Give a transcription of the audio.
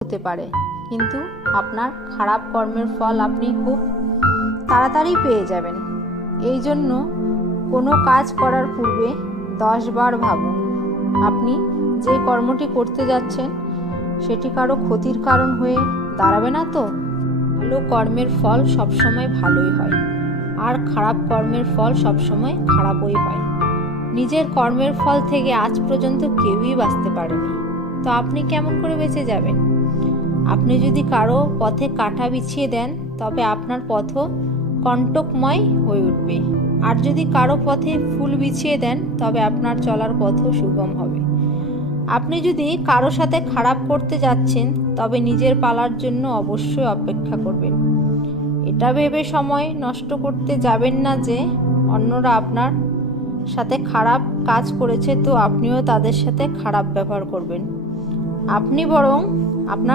হতে পারে। কিন্তু আপনার খারাপ কর্মের ফল আপনি খুব তাড়াতাড়ি পেয়ে যাবেন। এই জন্য কোনো কাজ করার পূর্বে দশবার ভাবুন, আপনি যে কর্মটি করতে যাচ্ছেন, সেটি কারও ক্ষতির কারণ হয়ে দাঁড়াবে না তো? ভালো কর্মের ফল সবসময় ভালোই হয়, আর খারাপ কর্মের ফল সবসময় খারাপই হয়। নিজের কর্মের ফল থেকে আজ পর্যন্ত কেউই বাঁচতে পারেনি। তো আপনি কেমন করে বেঁচে যাবেন? আপনি যদি কারও পথে কাঁটা বিছিয়ে দেন, তবে আপনার পথও কণ্টকময় হয়ে উঠবে। আর যদি কারও পথে ফুল বিছিয়ে দেন, তবে আপনার চলার পথও সুগম হবে। আপনি যদি কারও সাথে খারাপ করতে যাচ্ছেন, তবে নিজের পালার জন্য অবশ্যই অপেক্ষা করবেন। এটা ভেবে সময় নষ্ট করতে যাবেন না যে, অন্যরা আপনার সাথে খারাপ কাজ করেছে, তো আপনিও তাদের সাথে খারাপ ব্যবহার করবেন। আপনি বরং আপনার